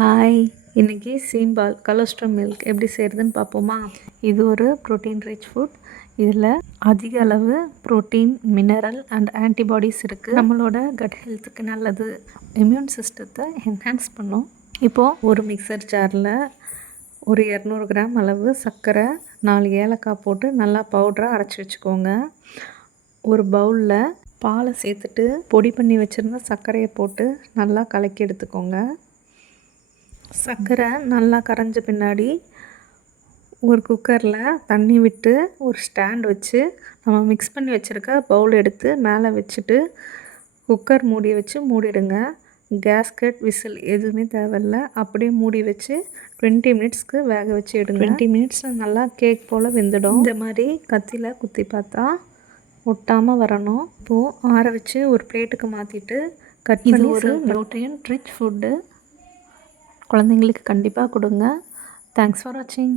Hi இன்றைக்கி சீம்பால் கலஸ்ட்ரம் milk எப்படி செய்கிறதுன்னு பார்ப்போமா? இது ஒரு ப்ரோட்டீன் ரிச் ஃபுட் இதில் அதிக அளவு ப்ரோட்டீன் மினரல் அண்ட் ஆன்டிபாடிஸ் இருக்குது நம்மளோட கட் ஹெல்த்துக்கு நல்லது. இம்யூன் சிஸ்டத்தை என்ஹான்ஸ் பண்ணும். இப்போது ஒரு மிக்சர் ஜாரில் ஒரு இரநூறு கிராம் அளவு சர்க்கரை நாலு ஏலக்காய் போட்டு நல்லா பவுடராக அரைச்சி வச்சுக்கோங்க. ஒரு பவுலில் பாலை சேர்த்துட்டு பொடி பண்ணி வச்சுருந்த சர்க்கரையை போட்டு நல்லா கலக்கி எடுத்துக்கோங்க. சர்க்கரை நல்லா கரைஞ்ச பின்னாடி ஒரு குக்கரில் தண்ணி விட்டு ஒரு ஸ்டாண்ட் வச்சு நம்ம மிக்ஸ் பண்ணி வச்சுருக்க பவுல் எடுத்து மேலே வச்சுட்டு குக்கர் மூடி வச்சு மூடிடுங்க. கேஸ்கட் விசில் எதுவுமே தேவையில்ல. அப்படியே மூடி வச்சு டுவெண்ட்டி மினிட்ஸ்க்கு வேக வச்சு எடுங்க. டுவெண்ட்டி மினிட்ஸில் நல்லா கேக் போல் வெந்துடும். இந்த மாதிரி கத்தியில் குத்தி பார்த்தா ஒட்டாமல் வரணும். இப்போது ஆற வச்சு ஒரு பிளேட்டுக்கு மாற்றிட்டு கட் பண்ணி ஒரு நியூட்ரியன் ரிச் ஃபுட்டு குழந்தைங்களுக்கு கண்டிப்பாக கொடுங்க. தேங்க்ஸ் ஃபார் வாட்சிங்